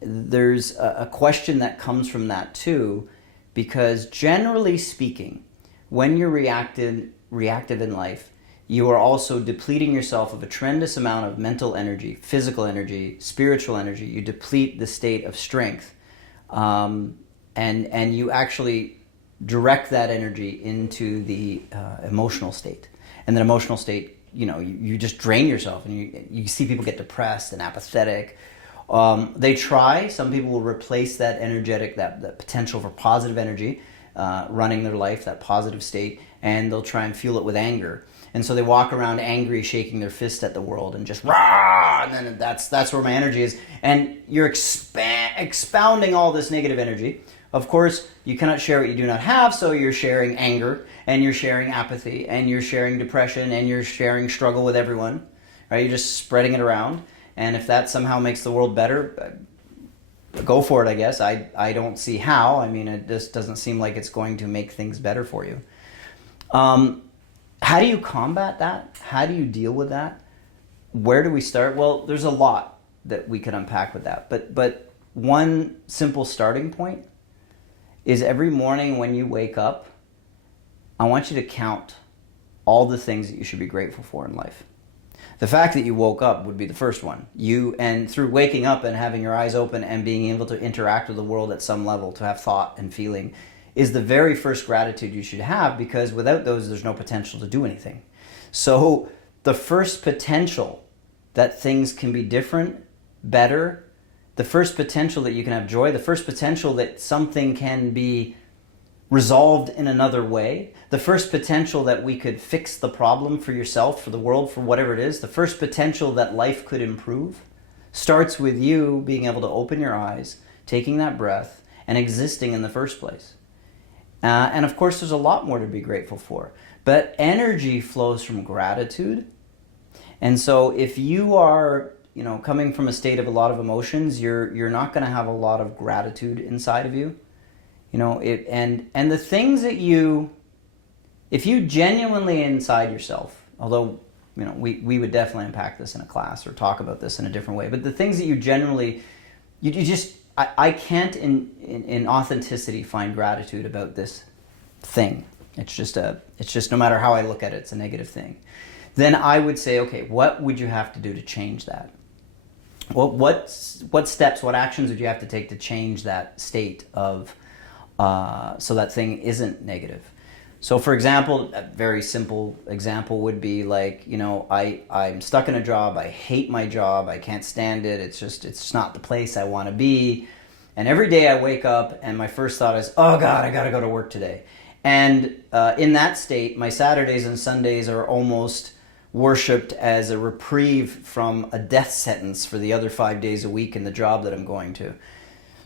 There's a question that comes from that too, because generally speaking, when you're reactive in life, you are also depleting yourself of a tremendous amount of mental energy, physical energy, spiritual energy. You deplete the state of strength, and you actually direct that energy into the emotional state. And that emotional state, you just drain yourself, and you see people get depressed and apathetic. They try. Some people will replace that energetic, that potential for positive energy, running their life, that positive state, and they'll try and fuel it with anger. And so they walk around angry, shaking their fist at the world, and just rah, and then that's where my energy is. And you're expounding all this negative energy. Of course, you cannot share what you do not have, so you're sharing anger, and you're sharing apathy, and you're sharing depression, and you're sharing struggle with everyone. Right? You're just spreading it around. And if that somehow makes the world better, go for it, I guess. I don't see how. I mean, it just doesn't seem like it's going to make things better for you. How do you combat that? How do you deal with that? Where do we start? Well, there's a lot that we could unpack with that. But one simple starting point is every morning when you wake up, I want you to count all the things that you should be grateful for in life. The fact that you woke up would be the first one. And through waking up and having your eyes open and being able to interact with the world at some level, to have thought and feeling, is the very first gratitude you should have, because without those, there's no potential to do anything. So the first potential that things can be different, better, the first potential that you can have joy, the first potential that something can be resolved in another way, the first potential that we could fix the problem for yourself, for the world, for whatever it is, the first potential that life could improve, starts with you being able to open your eyes, taking that breath, and existing in the first place. And of course, there's a lot more to be grateful for. But energy flows from gratitude. And so if you are, coming from a state of a lot of emotions, you're not going to have a lot of gratitude inside of you. And the things that if you genuinely inside yourself, although, we would definitely unpack this in a class or talk about this in a different way, but the things that you generally, I can't in authenticity find gratitude about this thing. It's just no matter how I look at it, it's a negative thing. Then I would say, okay, what would you have to do to change that? Well, what steps, what actions would you have to take to change that state of, so that thing isn't negative? So for example, a very simple example would be like, I'm stuck in a job, I hate my job, I can't stand it, it's not the place I want to be. And every day I wake up and my first thought is, oh God, I got to go to work today. And in that state, my Saturdays and Sundays are almost worshipped as a reprieve from a death sentence for the other 5 days a week in the job that I'm going to.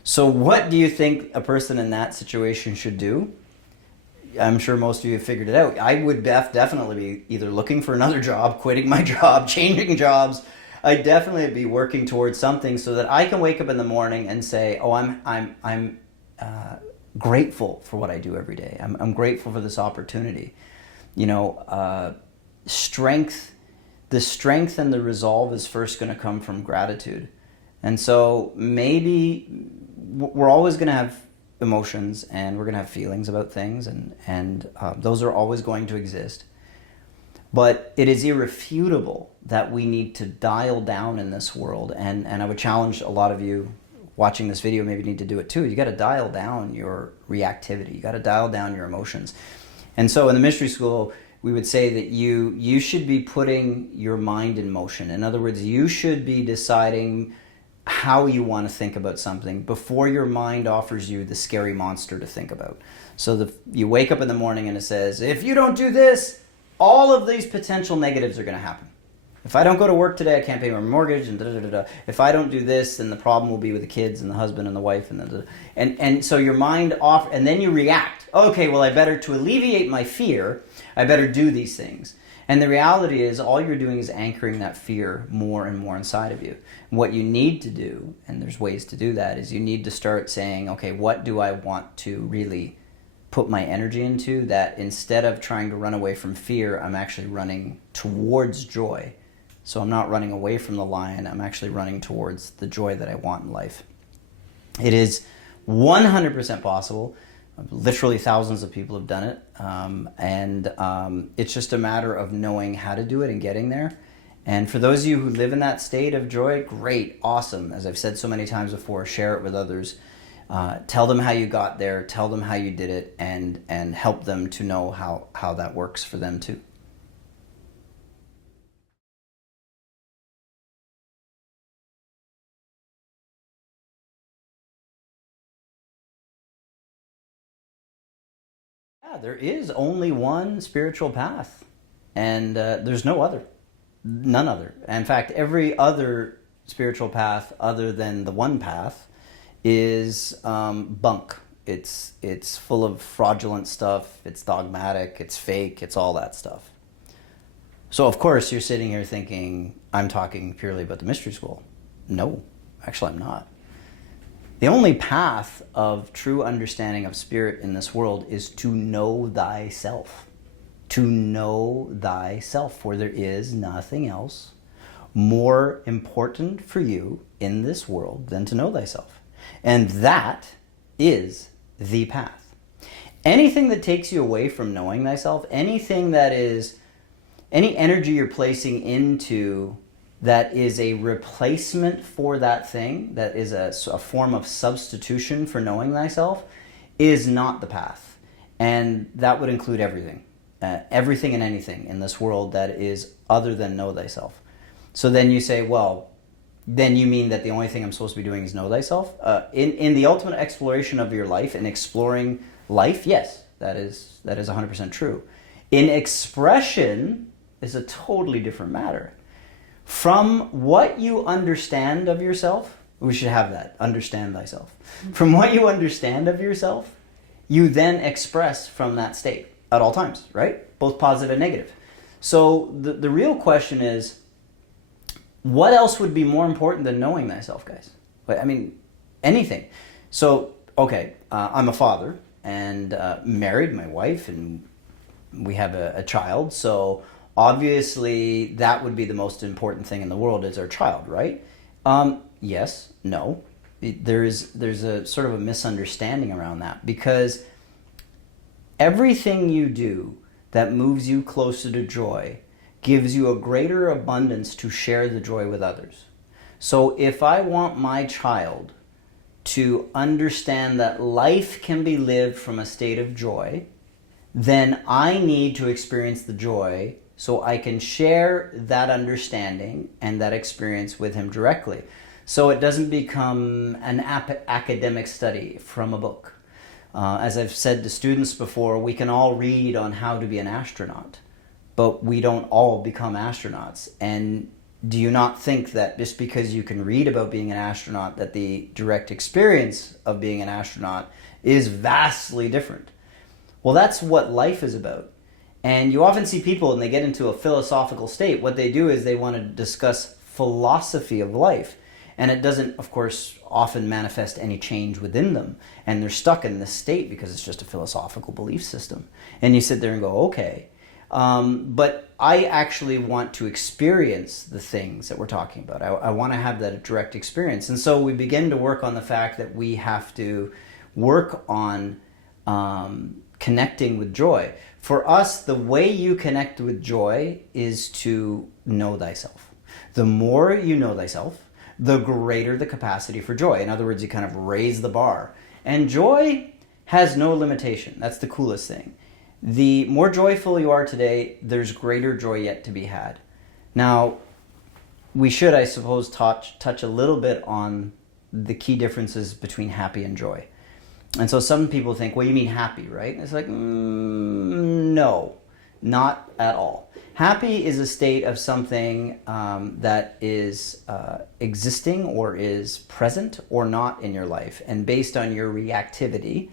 So what do you think a person in that situation should do? I'm sure most of you have figured it out. I would definitely be either looking for another job, quitting my job, changing jobs. I'd definitely be working towards something so that I can wake up in the morning and say, oh, I'm grateful for what I do every day. I'm grateful for this opportunity. Strength, the strength and the resolve is first going to come from gratitude. And so maybe we're always going to have emotions and we're going to have feelings about things, and those are always going to exist. But it is irrefutable that we need to dial down in this world, and I would challenge a lot of you watching this video maybe need to do it too. You got to dial down your reactivity. You got to dial down your emotions. And so in the mystery school, we would say that you should be putting your mind in motion. In other words, you should be deciding how you want to think about something before your mind offers you the scary monster to think about. So you wake up in the morning and it says, if you don't do this, all of these potential negatives are going to happen. If I don't go to work today, I can't pay my mortgage, and da-da-da-da. If I don't do this, then the problem will be with the kids and the husband and the wife, and so your mind off, and then you react. Okay, well, to alleviate my fear, I better do these things. And the reality is, all you're doing is anchoring that fear more and more inside of you. And what you need to do, and there's ways to do that, is you need to start saying, okay, what do I want to really put my energy into, that instead of trying to run away from fear, I'm actually running towards joy. So I'm not running away from the lion, I'm actually running towards the joy that I want in life. It is 100% possible. Literally thousands of people have done it. And it's just a matter of knowing how to do it and getting there. And for those of you who live in that state of joy, great, awesome. As I've said so many times before, share it with others. Tell them how you got there, tell them how you did it, and help them to know how that works for them too. Yeah, there is only one spiritual path, and there's no other, none other. In fact, every other spiritual path other than the one path is bunk. It's full of fraudulent stuff, it's dogmatic, it's fake, it's all that stuff. So of course you're sitting here thinking, I'm talking purely about the mystery school. No, actually I'm not. The only path of true understanding of spirit in this world is to know thyself. To know thyself, for there is nothing else more important for you in this world than to know thyself. And that is the path. Anything that takes you away from knowing thyself, anything that is, any energy you're placing into that is a replacement for that thing, that is a form of substitution for knowing thyself, is not the path. And that would include everything. Everything and anything in this world that is other than know thyself. So then you say, well, then you mean that the only thing I'm supposed to be doing is know thyself? In the ultimate exploration of your life, in exploring life, yes, that is 100% true. In expression is a totally different matter. From what you understand of yourself, we should have that, understand thyself. From what you understand of yourself, you then express from that state at all times, right? Both positive and negative. So the real question is, what else would be more important than knowing thyself, guys? I mean, anything. So, okay, I'm a father and married, my wife, and we have a child. So obviously that would be the most important thing in the world is our child, right? Yes, no. There's a sort of a misunderstanding around that, because everything you do that moves you closer to joy gives you a greater abundance to share the joy with others. So if I want my child to understand that life can be lived from a state of joy, then I need to experience the joy so I can share that understanding and that experience with him directly. So it doesn't become an academic study from a book. As I've said to students before, we can all read on how to be an astronaut, but we don't all become astronauts. And do you not think that just because you can read about being an astronaut, that the direct experience of being an astronaut is vastly different? Well, that's what life is about. And you often see people, when they get into a philosophical state, what they do is they want to discuss philosophy of life. And it doesn't, of course, often manifest any change within them. And they're stuck in this state because it's just a philosophical belief system. And you sit there and go, okay. But I actually want to experience the things that we're talking about. I want to have that direct experience. And so we begin to work on the fact that we have to work on connecting with joy. For us, the way you connect with joy is to know thyself. The more you know thyself, the greater the capacity for joy. In other words, you kind of raise the bar. And joy has no limitation. That's the coolest thing. The more joyful you are today, there's greater joy yet to be had. Now, we should, I suppose, touch a little bit on the key differences between happy and joy. And so some people think, well, you mean happy, right? And it's like, no, not at all. Happy is a state of something that is existing or is present or not in your life. And based on your reactivity,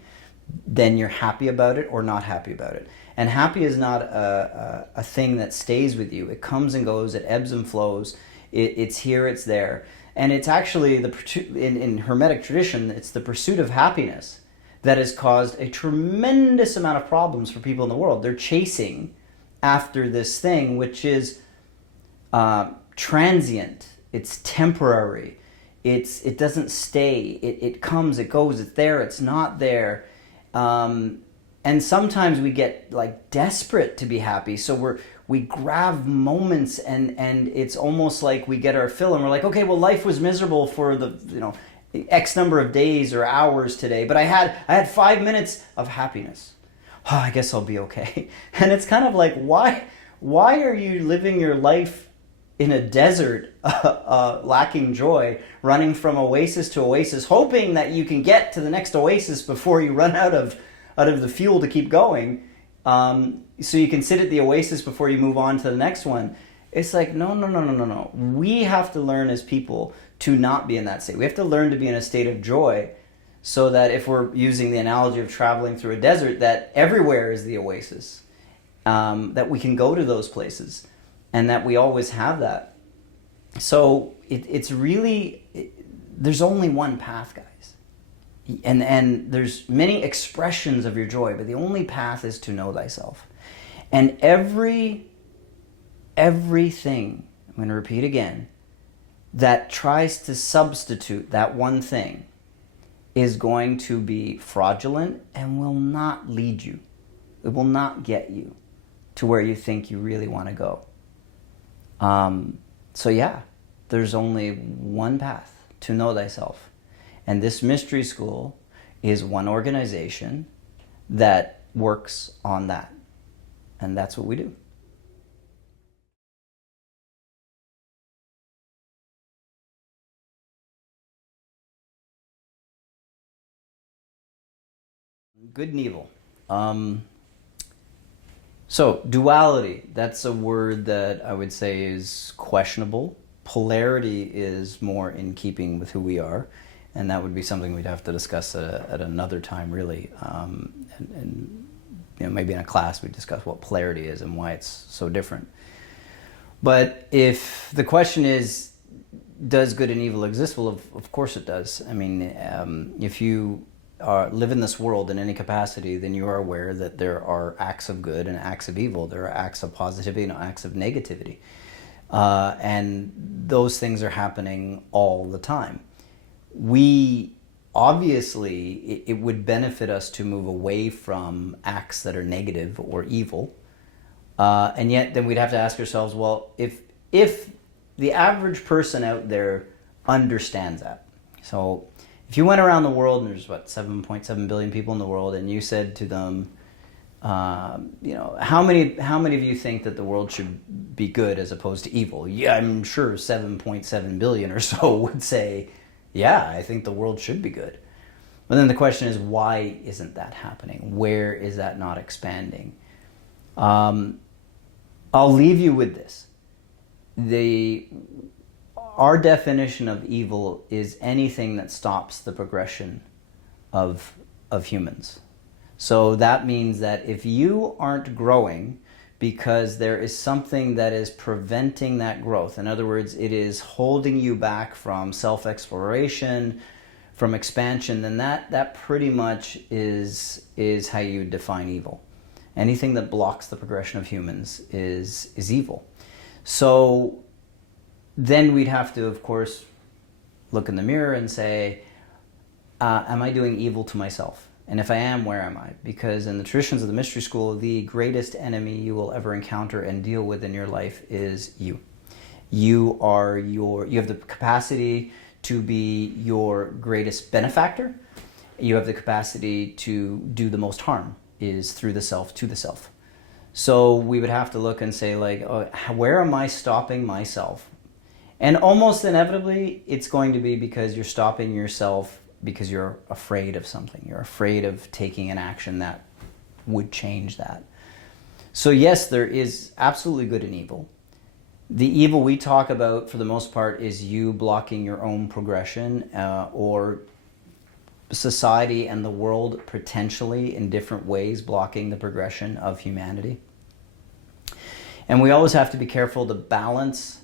then you're happy about it or not happy about it. And happy is not a thing that stays with you. It comes and goes, it ebbs and flows, it's here, it's there. And it's actually, in Hermetic tradition, it's the pursuit of happiness that has caused a tremendous amount of problems for people in the world. They're chasing after this thing, which is transient, it's temporary, it doesn't stay, it comes, it goes, it's there, it's not there. And sometimes we get like desperate to be happy, so we grab moments and it's almost like we get our fill and we're like, okay, well, life was miserable for the X number of days or hours today, but I had 5 minutes of happiness. Oh, I guess I'll be okay. And it's kind of like, why are you living your life in a desert, lacking joy, running from oasis to oasis, hoping that you can get to the next oasis before you run out of the fuel to keep going, so you can sit at the oasis before you move on to the next one? It's like, no. We have to learn as people to not be in that state. We have to learn to be in a state of joy, so that if we're using the analogy of traveling through a desert, that everywhere is the oasis, that we can go to those places, and that we always have that. So it's really, there's only one path, guys. And there's many expressions of your joy, but the only path is to know thyself. And everything, I'm going to repeat again, that tries to substitute that one thing is going to be fraudulent and will not lead you. It will not get you to where you think you really want to go. So yeah, there's only one path to know thyself. And this mystery school is one organization that works on that. And that's what we do. Good and evil. So duality, that's a word that I would say is questionable. Polarity is more in keeping with who we are, and that would be something we'd have to discuss at another time, really. And maybe in a class we'd discuss what polarity is and why it's so different. But if the question is, does good and evil exist? Well, of course it does. I mean, if you live in this world in any capacity, then you are aware that there are acts of good and acts of evil. There are acts of positivity and acts of negativity. And those things are happening all the time. We obviously, it would benefit us to move away from acts that are negative or evil. And yet then we'd have to ask ourselves, well, if the average person out there understands that. So if you went around the world, and there's 7.7 billion people in the world, and you said to them, how many of you think that the world should be good as opposed to evil? Yeah, I'm sure 7.7 billion or so would say, yeah, I think the world should be good. But then the question is, why isn't that happening? Where is that not expanding? I'll leave you with this. Our definition of evil is anything that stops the progression of humans. So that means that if you aren't growing because there is something that is preventing that growth, in other words, it is holding you back from self-exploration, from expansion, then that pretty much is how you define evil. Anything that blocks the progression of humans is evil. So then we'd have to, of course, look in the mirror and say, am I doing evil to myself? And if I am, where am I? Because in the traditions of the mystery school, the greatest enemy you will ever encounter and deal with in your life is you. You have the capacity to be your greatest benefactor. You have the capacity to do the most harm, is through the self to the self. So we would have to look and say, like, where am I stopping myself? And almost inevitably, it's going to be because you're stopping yourself because you're afraid of something. You're afraid of taking an action that would change that. So yes, there is absolutely good and evil. The evil we talk about, for the most part, is you blocking your own progression, or society and the world potentially in different ways blocking the progression of humanity. And we always have to be careful to balance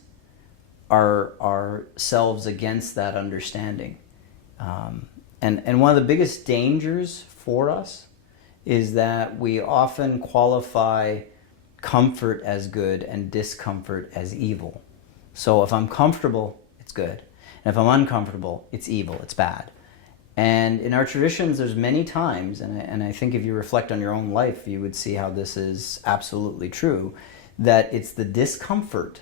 ourselves against that understanding. And one of the biggest dangers for us is that we often qualify comfort as good and discomfort as evil. So if I'm comfortable, it's good. And if I'm uncomfortable, it's evil, it's bad. And in our traditions, there's many times, and I think if you reflect on your own life, you would see how this is absolutely true, that it's the discomfort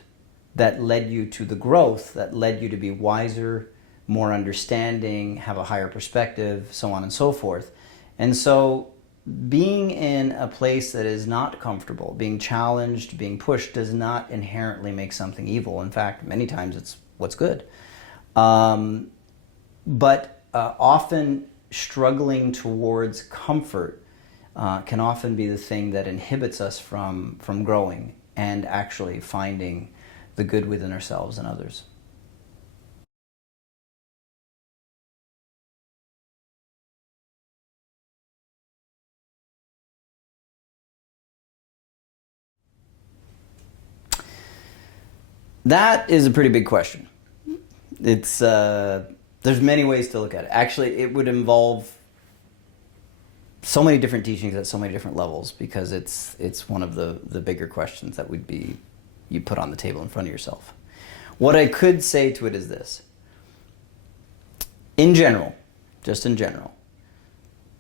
that led you to the growth, that led you to be wiser, more understanding, have a higher perspective, so on and so forth. And so being in a place that is not comfortable, being challenged, being pushed, does not inherently make something evil. In fact, many times it's what's good. But often struggling towards comfort can often be the thing that inhibits us from growing and actually finding the good within ourselves and others. That is a pretty big question. It's There's many ways to look at it. Actually, it would involve so many different teachings at so many different levels, because it's one of the bigger questions that would be you put on the table in front of yourself. What I could say to it is this. In general, just in general,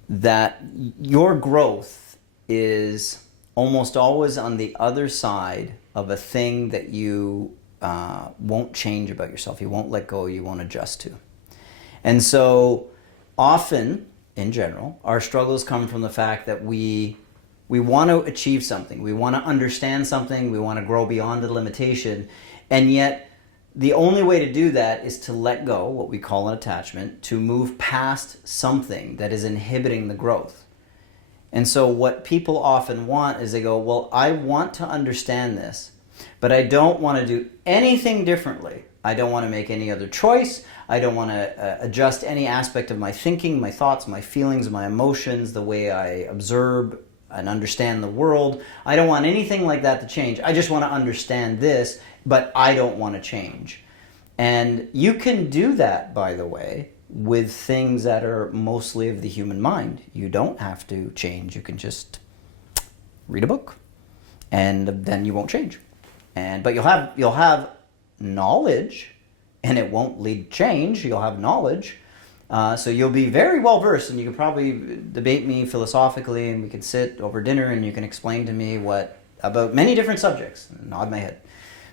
that your growth is almost always on the other side of a thing that you won't change about yourself. You won't let go, you won't adjust to. And so often, in general, our struggles come from the fact that we want to achieve something. We want to understand something. We want to grow beyond the limitation. And yet, the only way to do that is to let go, what we call an attachment, to move past something that is inhibiting the growth. And so what people often want is they go, well, I want to understand this, but I don't want to do anything differently. I don't want to make any other choice. I don't want to adjust any aspect of my thinking, my thoughts, my feelings, my emotions, the way I observe and understand the world. I don't want anything like that to change. I just want to understand this, but I don't want to change. And you can do that, by the way, with things that are mostly of the human mind. You don't have to change. You can just read a book, and then you won't change. But you'll have knowledge, and it won't lead to change. You'll have knowledge. So you'll be very well versed, and you can probably debate me philosophically, and we can sit over dinner and you can explain to me about many different subjects, nod my head.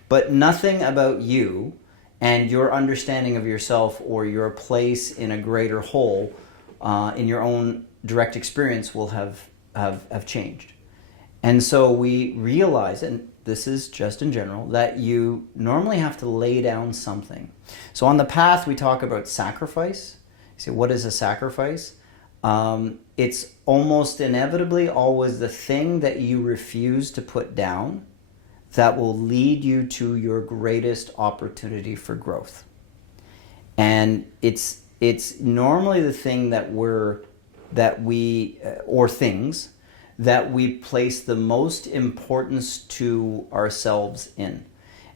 But nothing about you and your understanding of yourself or your place in a greater whole in your own direct experience will have changed. And so we realize, and this is just in general, that you normally have to lay down something. So on the path we talk about sacrifice. You say, what is a sacrifice? It's almost inevitably always the thing that you refuse to put down that will lead you to your greatest opportunity for growth. And it's normally the thing or things that we place the most importance to ourselves in.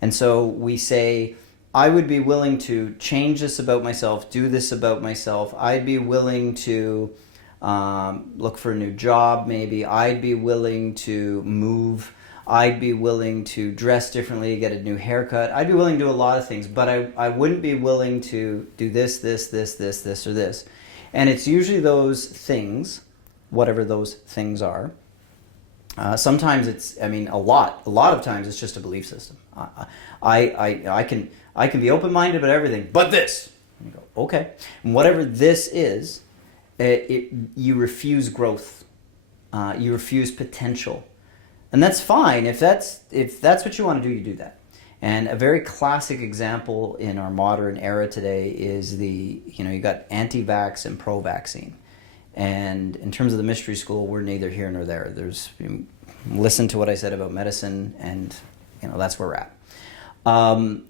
And so we say, I would be willing to change this about myself, do this about myself. I'd be willing to look for a new job, maybe. I'd be willing to move. I'd be willing to dress differently, get a new haircut. I'd be willing to do a lot of things, but I wouldn't be willing to do this, or this. And it's usually those things, whatever those things are. Sometimes a lot of times it's just a belief system. I can be open-minded about everything, but this. And you go, okay. And whatever this is, you refuse growth. You refuse potential. And that's fine. If that's what you want to do, you do that. And a very classic example in our modern era today is you got anti-vax and pro-vaccine. And in terms of the mystery school, we're neither here nor there. Listen to what I said about medicine, and that's where we're at.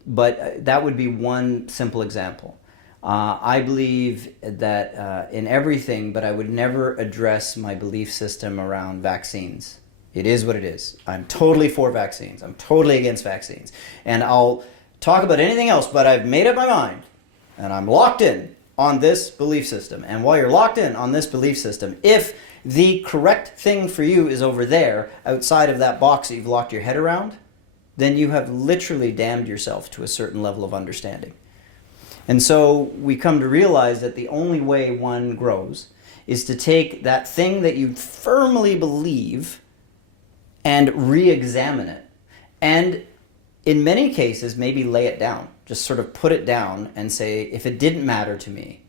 But that would be one simple example. I believe that in everything, but I would never address my belief system around vaccines. It is what it is. I'm totally for vaccines. I'm totally against vaccines. And I'll talk about anything else, but I've made up my mind, and I'm locked in on this belief system. And while you're locked in on this belief system, if the correct thing for you is over there, outside of that box that you've locked your head around, then you have literally damned yourself to a certain level of understanding. And so we come to realize that the only way one grows is to take that thing that you firmly believe and re-examine it. And in many cases, maybe lay it down. Just sort of put it down and say, if it didn't matter to me,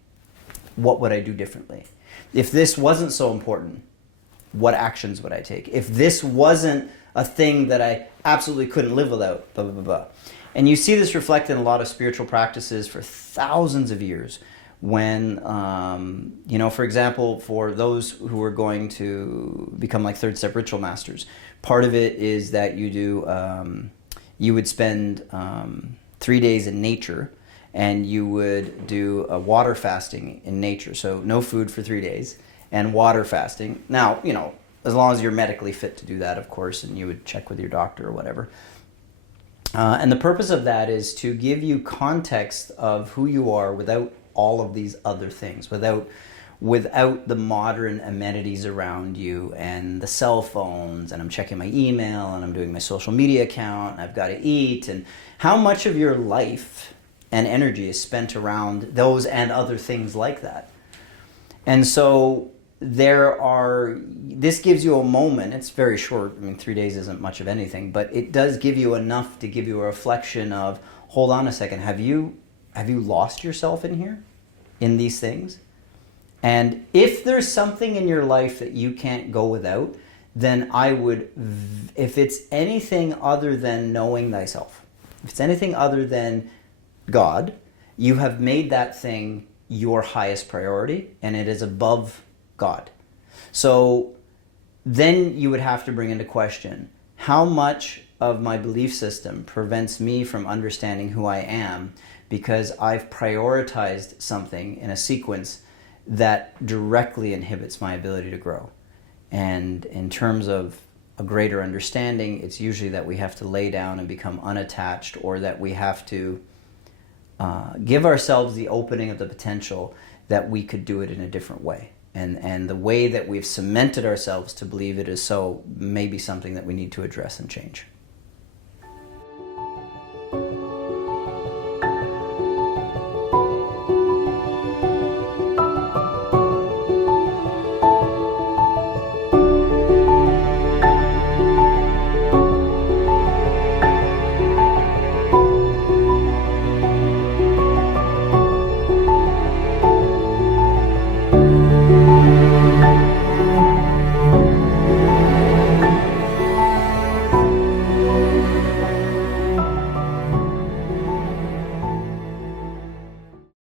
what would I do differently? If this wasn't so important, what actions would I take? If this wasn't a thing that I absolutely couldn't live without, blah, blah, blah, blah. And you see this reflected in a lot of spiritual practices for thousands of years. When, for example, for those who are going to become like third step ritual masters, part of it is that you would spend 3 days in nature, and you would do a water fasting in nature. So no food for 3 days and water fasting. Now, as long as you're medically fit to do that, of course, and you would check with your doctor or whatever. And the purpose of that is to give you context of who you are without all of these other things, without the modern amenities around you and the cell phones, and I'm checking my email and I'm doing my social media account and I've got to eat, and how much of your life and energy is spent around those and other things like that. And so this gives you a moment. It's very short. I mean, 3 days isn't much of anything, but it does give you enough to give you a reflection of, hold on a second, have you lost yourself in here, in these things? And if there's something in your life that you can't go without, then if it's anything other than knowing thyself, if it's anything other than God, you have made that thing your highest priority, and it is above God. So then you would have to bring into question, how much of my belief system prevents me from understanding who I am because I've prioritized something in a sequence that directly inhibits my ability to grow. And in terms of a greater understanding, it's usually that we have to lay down and become unattached, or that we have to give ourselves the opening of the potential that we could do it in a different way. And the way that we've cemented ourselves to believe it is so may be something that we need to address and change.